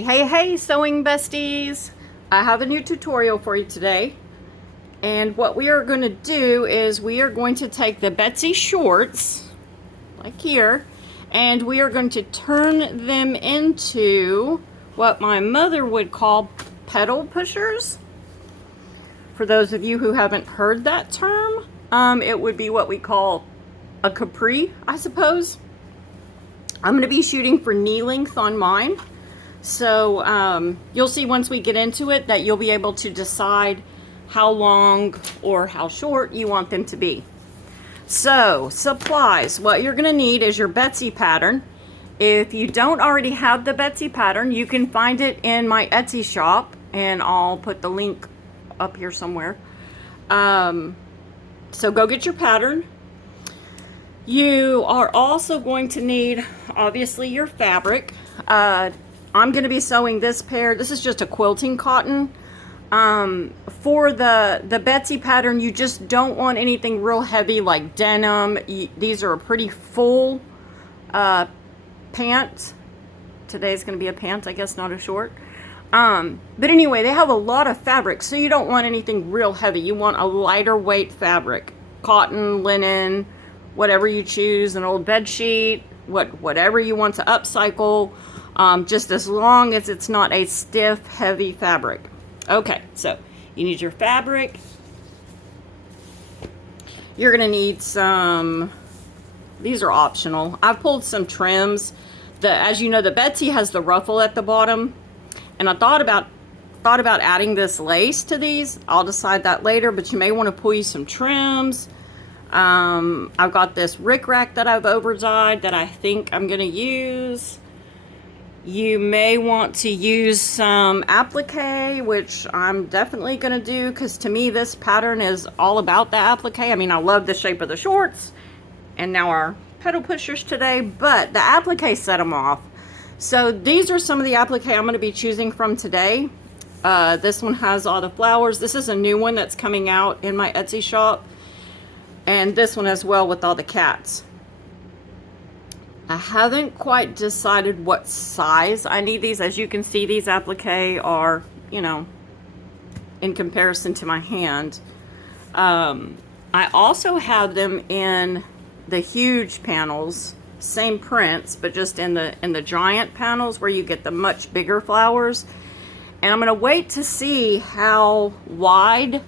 Hey, sewing besties! I have a new tutorial for you today. And what we are going to do is we are going to take the Betsy shorts, like here, and we are going to turn them into what my mother would call pedal pushers. For those of you who haven't heard that term, it would be what we call a Capri, I suppose. I'm going to be shooting for knee length on mine. So you'll see once we get into it that you'll be able to decide how long or how short you want them to be. So supplies, what you're going to need is your Betsy pattern. If you don't already have the Betsy pattern, you can find it in my Etsy shop, and I'll put the link up here somewhere. So go get your pattern. You are also going to need, obviously, your fabric. I'm going to be sewing this pair. This is just a quilting cotton. For the Betsy pattern, you just don't want anything real heavy like denim. These are a pretty full pant. Today's going to be a pant, I guess, not a short. But anyway, they have a lot of fabric, so you don't want anything real heavy. You want a lighter weight fabric. Cotton, linen, whatever you choose, an old bed sheet, whatever you want to upcycle. Just as long as it's not a stiff, heavy fabric. Okay, so you need your fabric. You're going to need some, these are optional. I've pulled some trims. As you know, the Betsy has the ruffle at the bottom. And I thought about adding this lace to these. I'll decide that later, but you may want to pull you some trims. I've got this rickrack that I've over dyed that I think I'm going to use. You may want to use some applique, which I'm definitely going to do, because to me this pattern is all about the applique. I mean, I love the shape of the shorts and now our pedal pushers today, but the applique set them off. So these are some of the applique I'm going to be choosing from today. This one has all the flowers. This is a new one that's coming out in my Etsy shop. And this one as well with all the cats. I haven't quite decided what size I need these. As you can see, these applique are, you know, in comparison to my hand. I also have them in the huge panels, same prints, but just in the giant panels where you get the much bigger flowers. And I'm going to wait to see how wide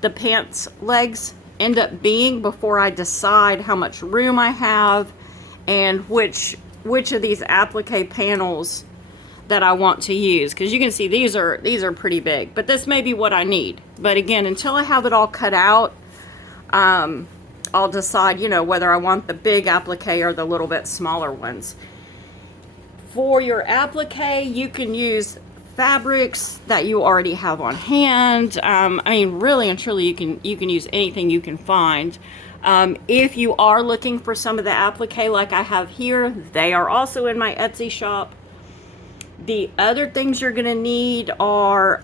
the pants legs end up being before I decide how much room I have and which of these applique panels that I want to use, because you can see these are pretty big, but this may be what I need. But again, until I have it all cut out, I'll decide, you know, whether I want the big applique or the little bit smaller ones. For your applique, you can use fabrics that you already have on hand. I mean, really and truly, you can use anything you can find. If you are looking for some of the applique like I have here, they are also in my Etsy shop. The other things you're going to need are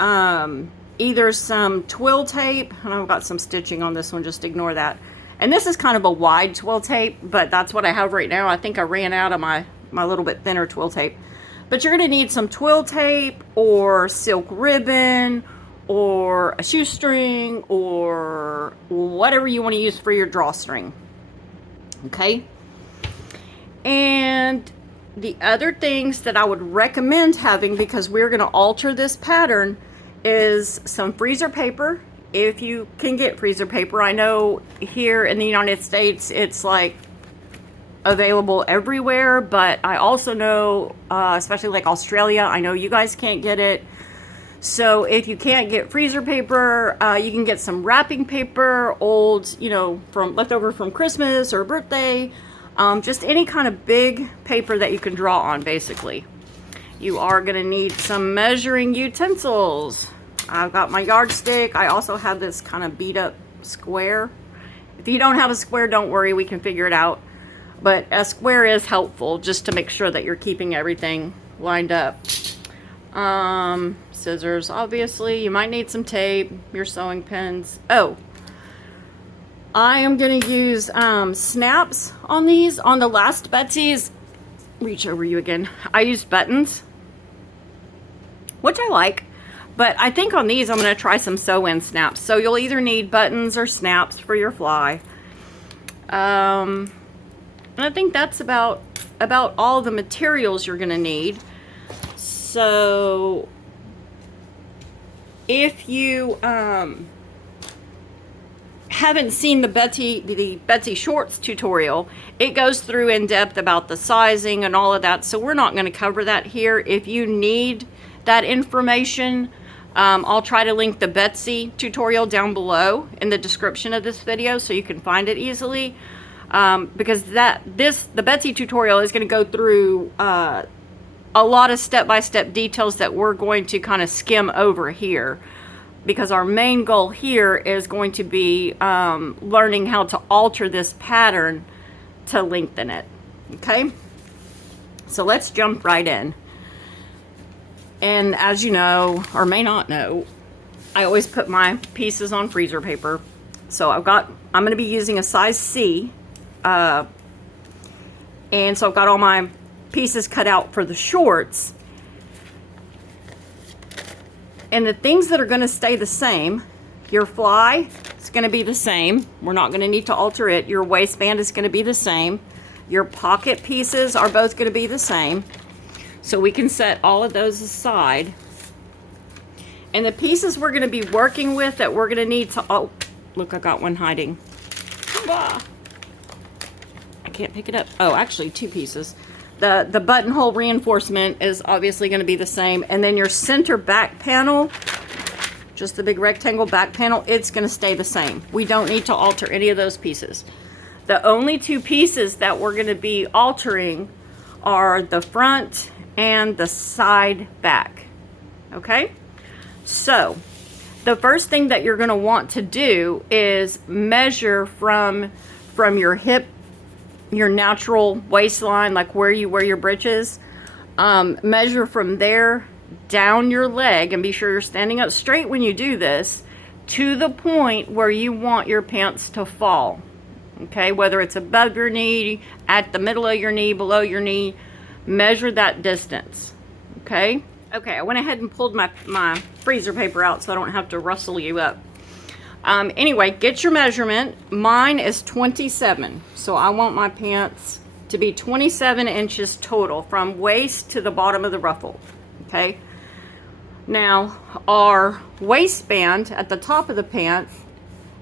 either some twill tape, and I've got some stitching on this one, just ignore that. And this is kind of a wide twill tape, but that's what I have right now. I think I ran out of my little bit thinner twill tape. But you're going to need some twill tape or silk ribbon or a shoestring or whatever you want to use for your drawstring. Okay? And the other things that I would recommend having, because we're going to alter this pattern, is some freezer paper. If you can get freezer paper. I know here in the United States it's like available everywhere, but I also know, especially like Australia, I know you guys can't get it. So if you can't get freezer paper, you can get some wrapping paper, old, you know, from leftover from Christmas or birthday, just any kind of big paper that you can draw on, basically. You are going to need some measuring utensils. I've got my yardstick. I also have this kind of beat up square. If you don't have a square, don't worry, we can figure it out. But a square is helpful just to make sure that you're keeping everything lined up. Scissors, obviously. You might need some tape, your sewing pins. Oh, I am going to use snaps on these. On the last Betsy's, reach over you again. I used buttons. which I like. But I think on these I'm going to try some sew-in snaps. So you'll either need buttons or snaps for your fly. And I think that's about all the materials you're going to need. So if you haven't seen the Betsy Shorts tutorial, it goes through in depth about the sizing and all of that. So we're not going to cover that here. If you need that information, I'll try to link the Betsy tutorial down below in the description of this video so you can find it easily. Because the Betsy tutorial is going to go through a lot of step-by-step details that we're going to kind of skim over here, because our main goal here is going to be learning how to alter this pattern to lengthen it. Okay, so let's jump right in. And as you know, or may not know, I always put my pieces on freezer paper. So I'm going to be using a size C. And so I've got all my pieces cut out for the shorts. And the things that are going to stay the same, your fly is going to be the same. We're not going to need to alter it. Your waistband is going to be the same. Your pocket pieces are both going to be the same. So we can set all of those aside. And the pieces we're going to be working with that we're going to need to... Oh, look, I got one hiding. Ah, I can't pick it up. Oh, actually, two pieces. The buttonhole reinforcement is obviously going to be the same. And then your center back panel, just the big rectangle back panel, it's going to stay the same. We don't need to alter any of those pieces. The only two pieces that we're going to be altering are the front and the side back. Okay? So, the first thing that you're going to want to do is measure from your hip, your natural waistline, like where you wear your breeches, measure from there down your leg, and be sure you're standing up straight when you do this, to the point where you want your pants to fall. Okay, whether it's above your knee, at the middle of your knee, below your knee, measure that distance. Okay, I went ahead and pulled my freezer paper out so I don't have to rustle you up. Anyway, get your measurement. Mine is 27, so I want my pants to be 27 inches total from waist to the bottom of the ruffle. Okay, now our waistband at the top of the pant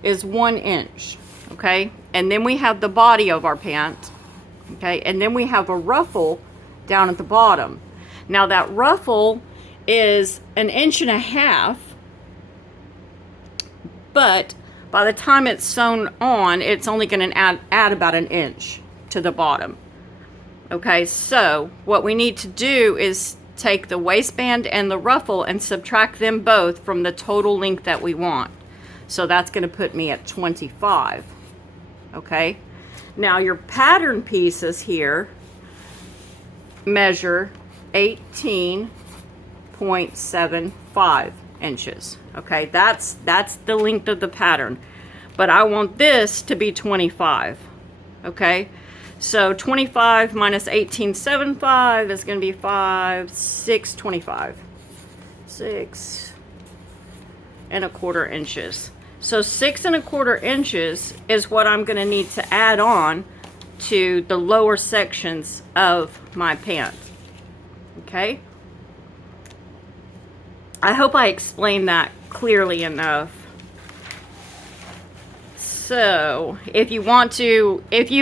is 1 inch. Okay, and then we have the body of our pant. Okay, and then we have a ruffle down at the bottom. Now that ruffle is 1.5 inches, but by the time it's sewn on, it's only going to add about 1 inch to the bottom. Okay, so what we need to do is take the waistband and the ruffle and subtract them both from the total length that we want. So that's going to put me at 25. Okay, now your pattern pieces here measure 18.75 inches. Okay, that's the length of the pattern, but I want this to be 25. Okay, so 25 minus 18.75 is going to be 6.25. 6.25 inches. So 6.25 inches is what I'm going to need to add on to the lower sections of my pant. Okay, I hope I explained that clearly enough. So if you've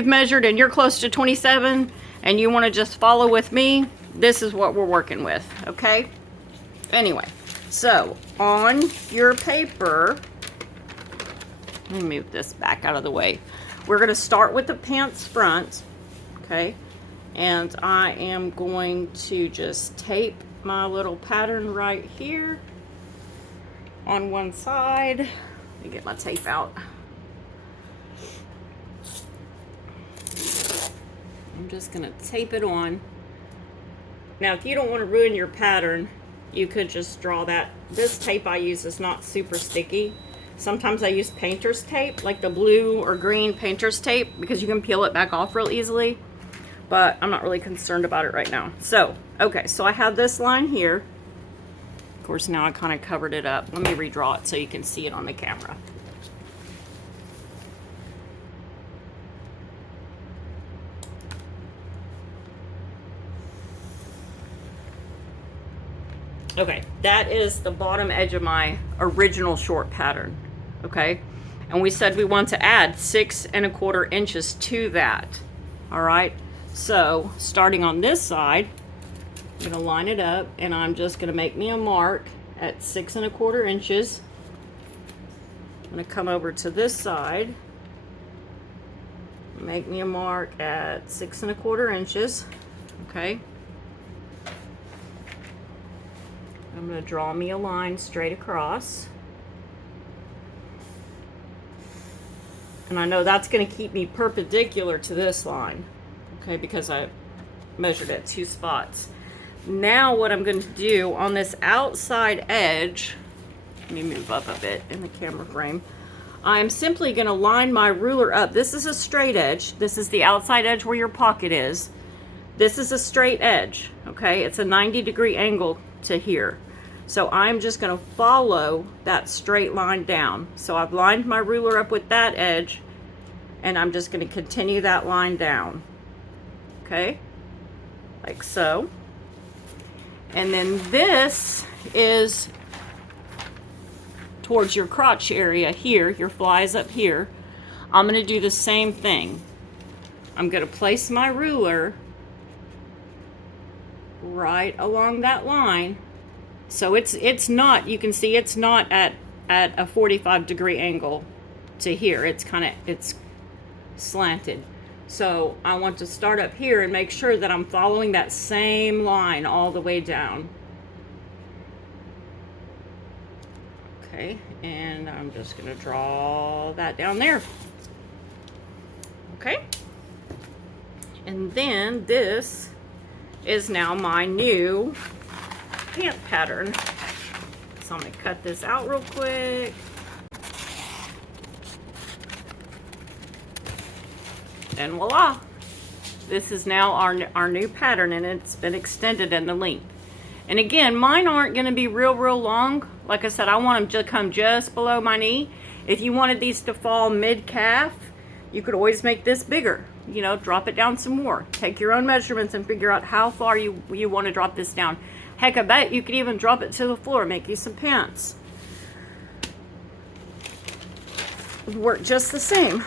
measured and you're close to 27 and you want to just follow with me, this is what we're working with. Okay, anyway, so on your paper, let me move this back out of the way. We're going to start with the pants front. Okay, and I am going to just tape my little pattern right here on one side. Let me get my tape out. I'm just going to tape it on. Now, if you don't want to ruin your pattern, you could just draw that. This tape I use is not super sticky. Sometimes I use painter's tape, like the blue or green painter's tape, because you can peel it back off real easily. But I'm not really concerned about it right now. So, okay, so I have this line here. Of course, now I kind of covered it up. Let me redraw it so you can see it on the camera. Okay, that is the bottom edge of my original short pattern, okay? And we said we want to add 6 1/4 inches to that, all right? So, starting on this side, I'm gonna line it up, and I'm just gonna make me a mark at 6 1/4 inches. I'm gonna come over to this side, make me a mark at 6 1/4 inches, okay? I'm going to draw me a line straight across. And I know that's going to keep me perpendicular to this line, okay, because I measured at 2 spots. Now what I'm going to do on this outside edge, let me move up a bit in the camera frame. I'm simply going to line my ruler up. This is a straight edge. This is the outside edge where your pocket is. This is a straight edge, okay? It's a 90-degree angle to here. So I'm just going to follow that straight line down. So I've lined my ruler up with that edge, and I'm just going to continue that line down, okay? Like so. And then this is towards your crotch area here, your fly's up here. I'm going to do the same thing. I'm going to place my ruler right along that line. So it's not, you can see it's not at a 45-degree angle to here. It's slanted. So I want to start up here and make sure that I'm following that same line all the way down. Okay, and I'm just gonna draw that down there. Okay. And then this is now my new pant pattern. So I'm going to cut this out real quick. And voila! This is now our new pattern, and it's been extended in the length. And again, mine aren't going to be real long. Like I said, I want them to come just below my knee. If you wanted these to fall mid-calf, you could always make this bigger. You know, drop it down some more. Take your own measurements and figure out how far you want to drop this down. Heck, I bet you could even drop it to the floor, make you some pants. It would work just the same.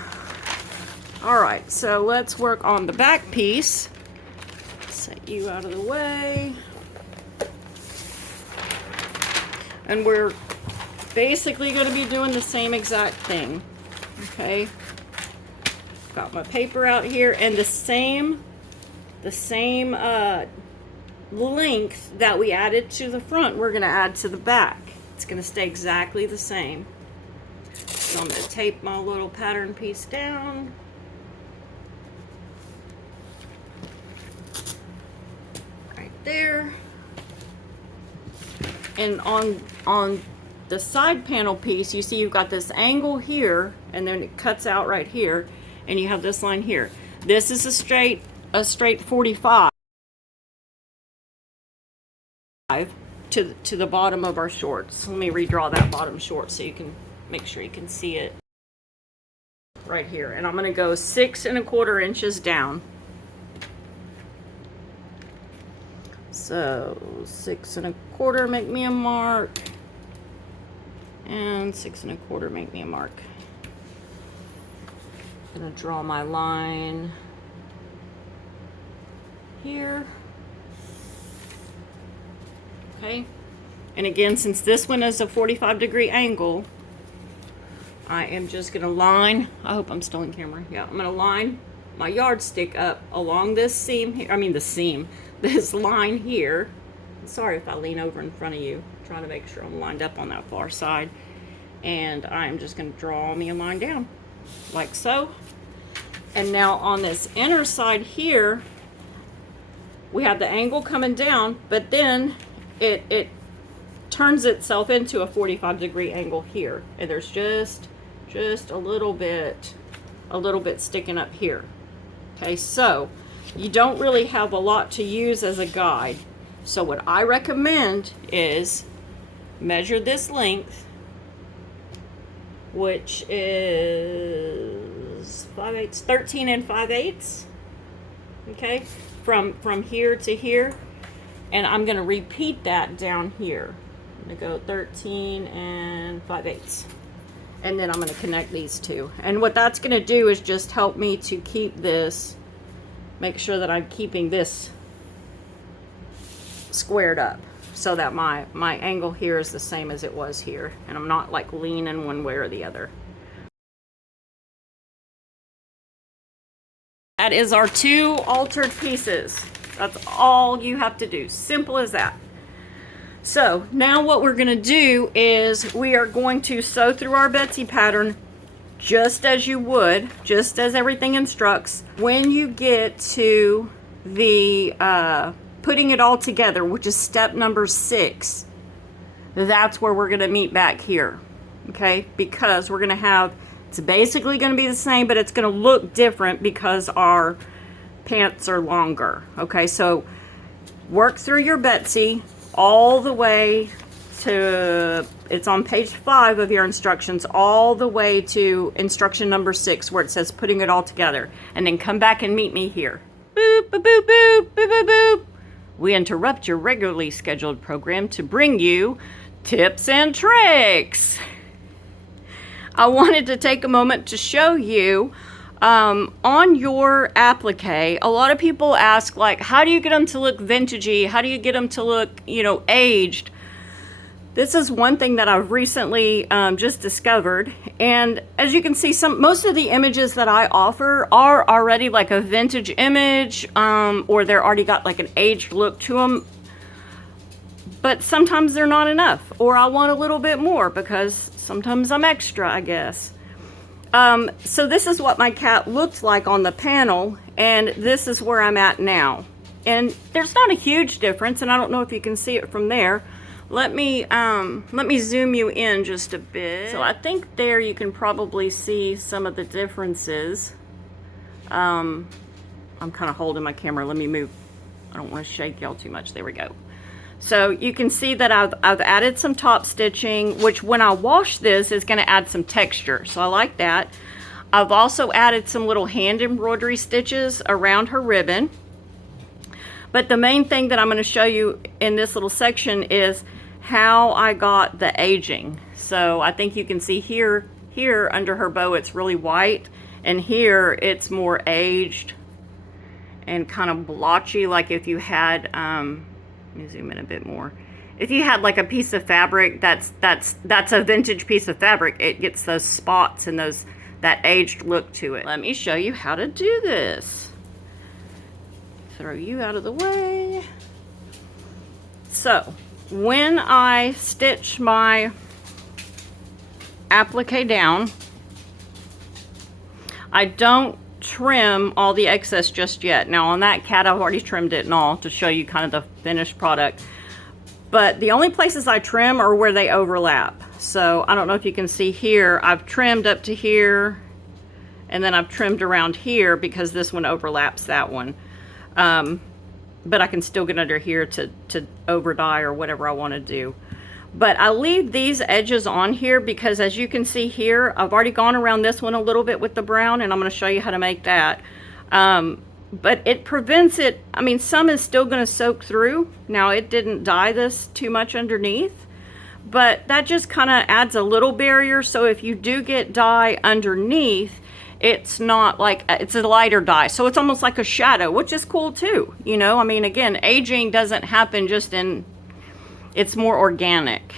All right, so let's work on the back piece. Set you out of the way. And we're basically going to be doing the same exact thing. Okay. Got my paper out here, and the same length that we added to the front, we're going to add to the back. It's going to stay exactly the same. So I'm going to tape my little pattern piece down. Right there. And on the side panel piece, you see you've got this angle here, and then it cuts out right here, and you have this line here. This is a straight 45 to the bottom of our shorts. Let me redraw that bottom short so you can make sure you can see it right here. And I'm going to go 6 1/4 inches down. So 6 1/4, make me a mark, and 6 1/4, make me a mark. I'm going to draw my line here. Okay, and again, since this one is a 45-degree angle, I am just going to line, I hope I'm still in camera, yeah, I'm going to line my yardstick up along this seam here, this line here. Sorry if I lean over in front of you, I'm trying to make sure I'm lined up on that far side. And I'm just going to draw me a line down, like so. And now on this inner side here, we have the angle coming down, but then it turns itself into a 45-degree angle here, and there's just a little bit sticking up here. Okay, so you don't really have a lot to use as a guide. So what I recommend is measure this length, which is 5/8, 13 and 5/8. Okay, from here to here, and I'm going to repeat that down here. I'm going to go 13 and 5/8, and then I'm going to connect these two. And what that's going to do is just help me to keep this, make sure that I'm keeping this squared up, so that my angle here is the same as it was here, and I'm not like leaning one way or the other. That is our two altered pieces. That's all you have to do. Simple as that. So now what we're going to do is we are going to sew through our Betsy pattern just as you would, just as everything instructs. When you get to the putting it all together, which is step number 6, that's where we're going to meet back here. Okay, because we're going to have, it's basically going to be the same, but it's going to look different because our pants are longer. Okay, so work through your Betsy all the way to, it's on page 5 of your instructions, all the way to instruction number 6 where it says putting it all together, and then come back and meet me here. Boop, boop, boop, boop, boop, boop, boop. We interrupt your regularly scheduled program to bring you tips and tricks. I wanted to take a moment to show you on your applique. A lot of people ask, like, how do you get them to look vintagey? How do you get them to look, you know, aged? This is one thing that I've recently just discovered. And as you can see, most of the images that I offer are already like a vintage image, or they're already got like an aged look to them. But sometimes they're not enough, or I want a little bit more because sometimes I'm extra, I guess. So this is what my cat looked like on the panel, and this is where I'm at now. And there's not a huge difference, and I don't know if you can see it from there. Let me zoom you in just a bit. So I think there you can probably see some of the differences. I'm kind of holding my camera. Let me move. I don't want to shake y'all too much. There we go. So you can see that I've added some top stitching, which when I wash this is going to add some texture. So I like that. I've also added some little hand embroidery stitches around her ribbon. But the main thing that I'm going to show you in this little section is how I got the aging. So I think you can see here under her bow it's really white, and here it's more aged and kind of blotchy, like if you had let me zoom in a bit more. If you had like a piece of fabric that's a vintage piece of fabric, it gets those spots and that aged look to it. Let me show you how to do this. Throw you out of the way. So when I stitch my applique down, I don't trim all the excess just yet. Now on that cat I've already trimmed it and all to show you kind of the finished product, but the only places I trim are where they overlap. So I don't know if you can see here, I've trimmed up to here, and then I've trimmed around here because this one overlaps that one, but I can still get under here to over dye or whatever I want to do. But I leave these edges on here because, as you can see here, I've already gone around this one a little bit with the brown, and I'm going to show you how to make that. But it prevents it, I mean, some is still going to soak through. Now, it didn't dye this too much underneath, but that just kind of adds a little barrier. So if you do get dye underneath, it's not like, it's a lighter dye. So it's almost like a shadow, which is cool too. You know, I mean, again, aging doesn't happen just in, it's more organic.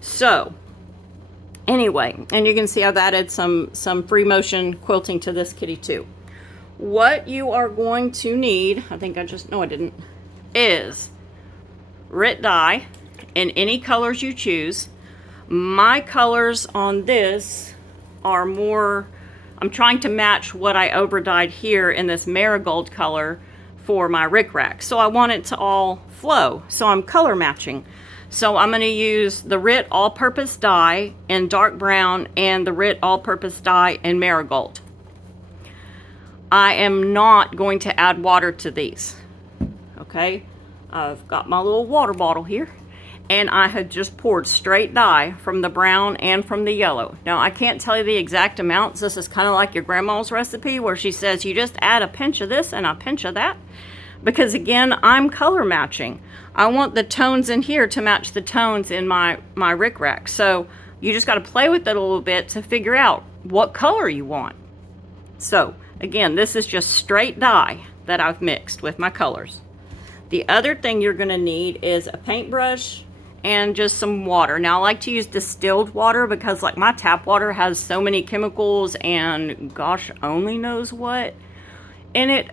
So anyway, and you can see I've added some free motion quilting to this kitty too. What you are going to need, I think I just, no I didn't, is Rit dye in any colors you choose. My colors on this are more, I'm trying to match what I over dyed here in this marigold color for my rickrack. So I want it to all flow. So I'm color matching. So I'm going to use the Rit all-purpose dye in dark brown and the Rit all-purpose dye in marigold. I am not going to add water to these. Okay, I've got my little water bottle here, and I had just poured straight dye from the brown and from the yellow. Now, I can't tell you the exact amounts. This is kind of like your grandma's recipe where she says you just add a pinch of this and a pinch of that. Because again, I'm color matching. I want the tones in here to match the tones in my rickrack. So you just got to play with it a little bit to figure out what color you want. So again, this is just straight dye that I've mixed with my colors. The other thing you're going to need is a paintbrush and just some water. Now, I like to use distilled water because like my tap water has so many chemicals and gosh only knows what in it.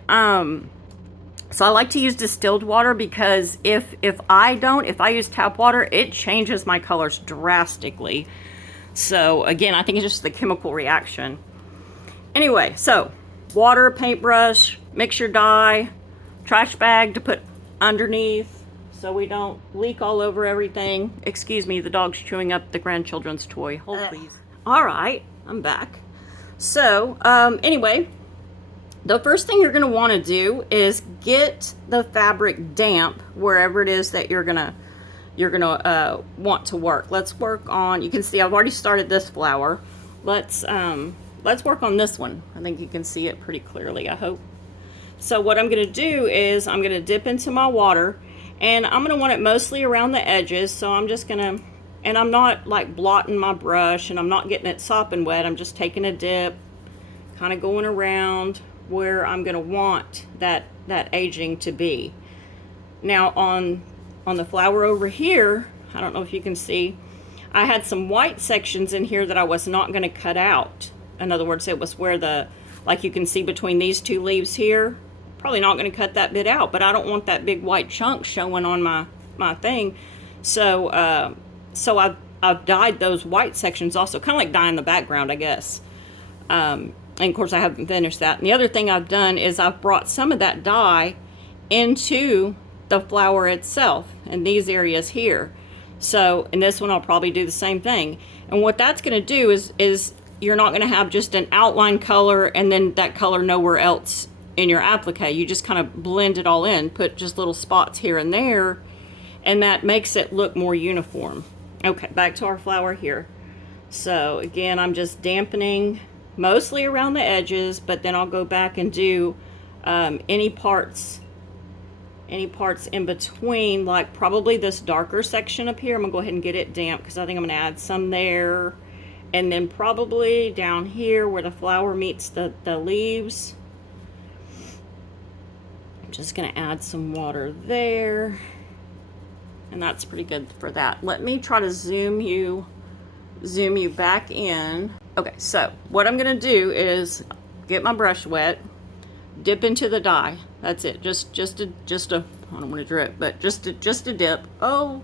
So I like to use distilled water because if I use tap water, it changes my colors drastically. So again, I think it's just the chemical reaction. Anyway, so water, paintbrush, mix your dye, trash bag to put underneath so we don't leak all over everything. Excuse me, the dog's chewing up the grandchildren's toy. Hold please. All right, I'm back. So anyway, the first thing you're going to want to do is get the fabric damp wherever it is that you're gonna want to work. Let's work on. You can see I've already started this flower. Let's work on this one. I think you can see it pretty clearly, I hope. So what I'm going to do is I'm going to dip into my water, and I'm going to want it mostly around the edges. So I'm just going to, and I'm not like blotting my brush, and I'm not getting it sopping wet. I'm just taking a dip, kind of going around where I'm going to want that aging to be. Now on the flower over here, I don't know if you can see, I had some white sections in here that I was not going to cut out. In other words, it was where the, like you can see between these two leaves here, probably not going to cut that bit out, but I don't want that big white chunk showing on my thing. So I've dyed those white sections also, kind of like dyeing the background, I guess. And of course I haven't finished that. And the other thing I've done is I've brought some of that dye into the flower itself in these areas here. So in this one I'll probably do the same thing. And what that's going to do is you're not going to have just an outline color and then that color nowhere else in your applique. You just kind of blend it all in, put just little spots here and there, and that makes it look more uniform. Okay, back to our flower here. So again, I'm just dampening mostly around the edges, but then I'll go back and do any parts in between, like probably this darker section up here. I'm gonna go ahead and get it damp because I think I'm gonna add some there, and then probably down here where the flower meets the leaves, I'm just gonna add some water there, and that's pretty good for that. Let me try to zoom you back in. Okay, so what I'm gonna do is get my brush wet, dip into the dye. That's it. Just a I don't want to drip, but just a dip. Oh,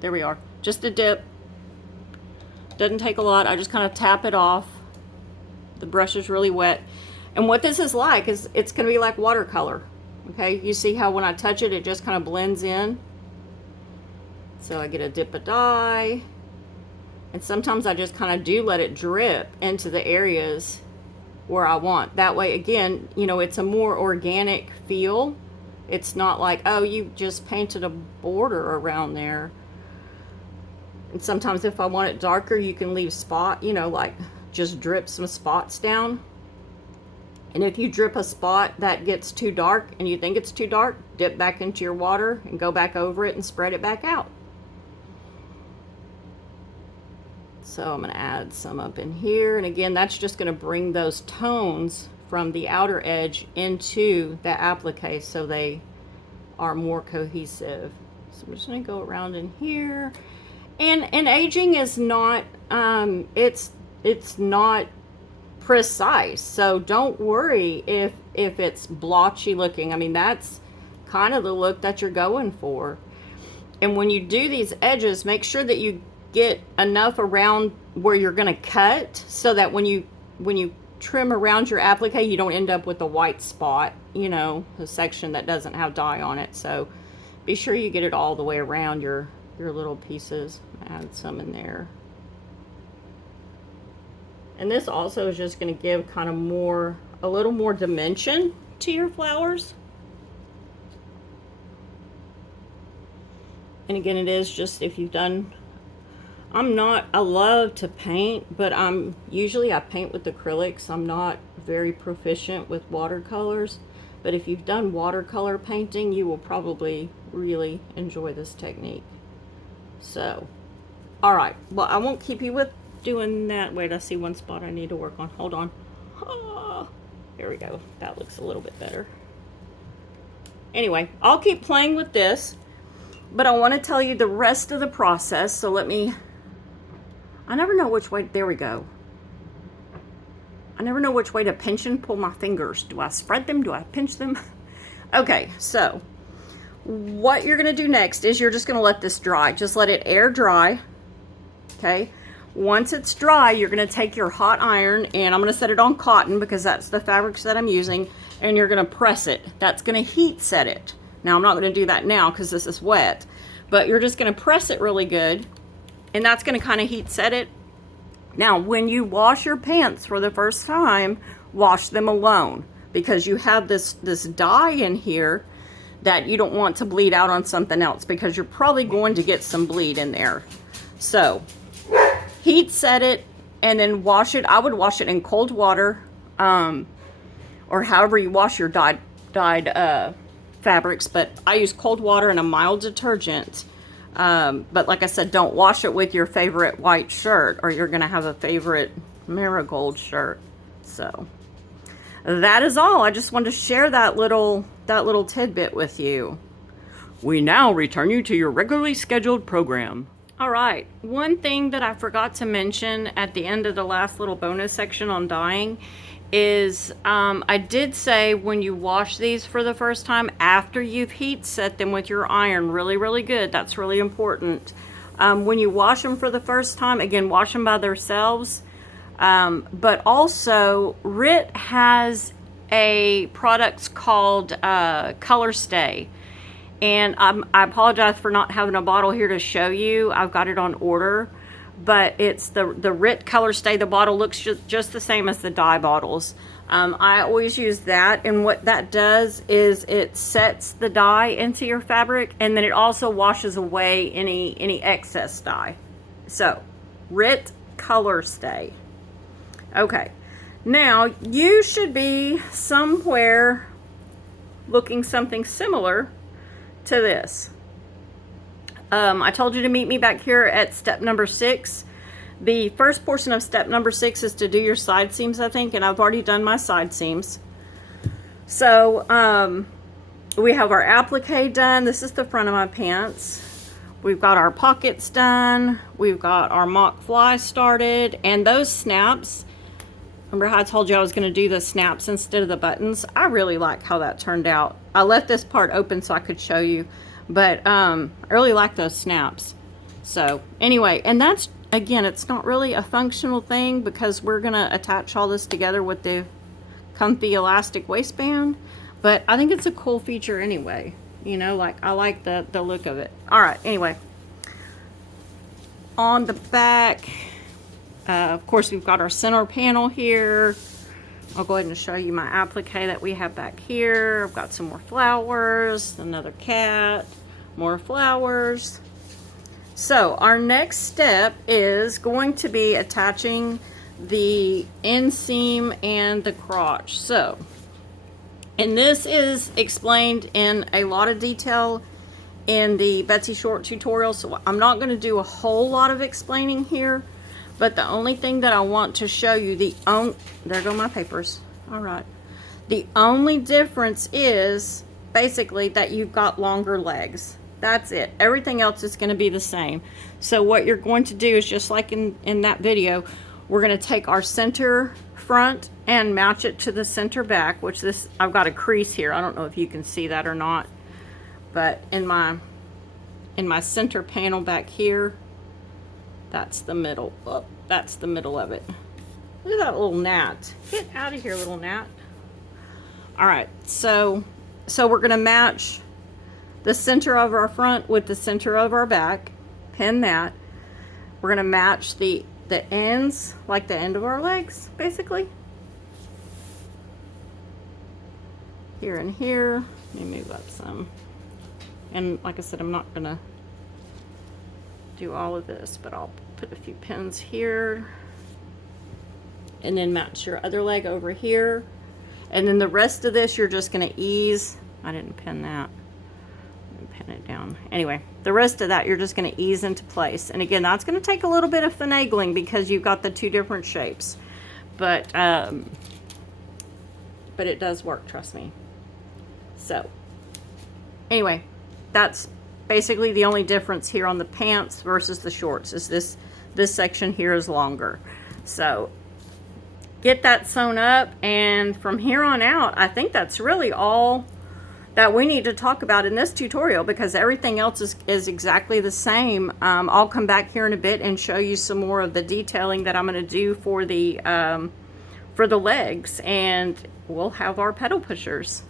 there we are. Just a dip. Doesn't take a lot. I just kind of tap it off. The brush is really wet. And what this is like is it's going to be like watercolor. Okay, you see how when I touch it, it just kind of blends in. So I get a dip of dye. And sometimes I just kind of do let it drip into the areas where I want. That way, again, you know, it's a more organic feel. It's not like, oh, you just painted a border around there. And sometimes if I want it darker, you can leave spot, you know, like just drip some spots down. And if you drip a spot that gets too dark and you think it's too dark, dip back into your water and go back over it and spread it back out. So I'm going to add some up in here. And again, that's just going to bring those tones from the outer edge into the applique so they are more cohesive. So we're just going to go around in here. And aging is not, it's not precise. So don't worry if it's blotchy looking. I mean, that's kind of the look that you're going for. And when you do these edges, make sure that you get enough around where you're going to cut so that when you trim around your applique, you don't end up with a white spot, you know, a section that doesn't have dye on it. So be sure you get it all the way around your little pieces. Add some in there. And this also is just going to give kind of a little more dimension to your flowers. And again, it is just if you've done, I love to paint, but usually I paint with acrylics. I'm not very proficient with watercolors. But if you've done watercolor painting, you will probably really enjoy this technique. So, all right. Well, I won't keep you with doing that. Wait, I see one spot I need to work on. Hold on. Oh, there we go. That looks a little bit better. Anyway, I'll keep playing with this, but I want to tell you the rest of the process. So I never know which way, there we go. I never know which way to pinch and pull my fingers. Do I spread them? Do I pinch them? Okay, so what you're going to do next is you're just going to let this dry. Just let it air dry. Okay. Once it's dry, you're going to take your hot iron, and I'm going to set it on cotton because that's the fabrics that I'm using, and you're going to press it. That's going to heat set it. Now, I'm not going to do that now because this is wet, but you're just going to press it really good, and that's going to kind of heat set it. Now, when you wash your pants for the first time, wash them alone because you have this dye in here that you don't want to bleed out on something else because you're probably going to get some bleed in there. So, heat set it and then wash it. I would wash it in cold water, or however you wash your dyed fabrics, but I use cold water and a mild detergent. But like I said, don't wash it with your favorite white shirt or you're going to have a favorite marigold shirt. So that is all. I just wanted to share that little tidbit with you. We now return you to your regularly scheduled program. All right. One thing that I forgot to mention at the end of the last little bonus section on dyeing is I did say when you wash these for the first time after you've heat set them with your iron really good, that's really important. When you wash them for the first time, again, wash them by themselves, but also RIT has a product called Color Stay, and I apologize for not having a bottle here to show you. I've got it on order. But it's the RIT Color Stay. The bottle looks just the same as the dye bottles. I always use that, and what that does is it sets the dye into your fabric, and then it also washes away any excess dye. So, RIT Color Stay. Okay, now you should be somewhere looking something similar to this. I told you to meet me back here at step number 6. The first portion of step number 6 is to do your side seams, I think, and I've already done my side seams. So, we have our applique done. This is the front of my pants. We've got our pockets done. We've got our mock fly started, and those snaps, remember how I told you I was going to do the snaps instead of the buttons? I really like how that turned out. I left this part open so I could show you. But I really like those snaps. So anyway, and that's, again, it's not really a functional thing because we're going to attach all this together with the comfy elastic waistband. But I think it's a cool feature anyway. You know, like I like the look of it. All right, anyway. On the back, of course, we've got our center panel here. I'll go ahead and show you my applique that we have back here. I've got some more flowers, another cat, more flowers. So our next step is going to be attaching the inseam and the crotch. So, and this is explained in a lot of detail in the Betsy short tutorial, so I'm not going to do a whole lot of explaining here. But the only thing that I want to show you, there go my papers. All right. The only difference is basically that you've got longer legs. That's it. Everything else is going to be the same. So what you're going to do is just like in that video, we're going to take our center front and match it to the center back, which this, I've got a crease here. I don't know if you can see that or not. But in my center panel back here, that's the middle. Oh, that's the middle of it. Look at that little gnat. Get out of here, little gnat. All right, so we're going to match the center of our front with the center of our back. Pin that. We're going to match the ends, like the end of our legs, basically. Here and here. Let me move up some. And like I said, I'm not going to do all of this, but I'll put a few pins here. And then match your other leg over here. And then the rest of this, you're just gonna ease. I didn't pin that. Pin it down. Anyway, the rest of that, you're just gonna ease into place. And again, that's gonna take a little bit of finagling because you've got the two different shapes. But it does work, trust me. So, anyway, that's basically the only difference here on the pants versus the shorts is this section here is longer. So get that sewn up, and from here on out, I think that's really all that we need to talk about in this tutorial, because everything else is exactly the same. I'll come back here in a bit and show you some more of the detailing that I'm going to do for the legs, and we'll have our pedal pushers.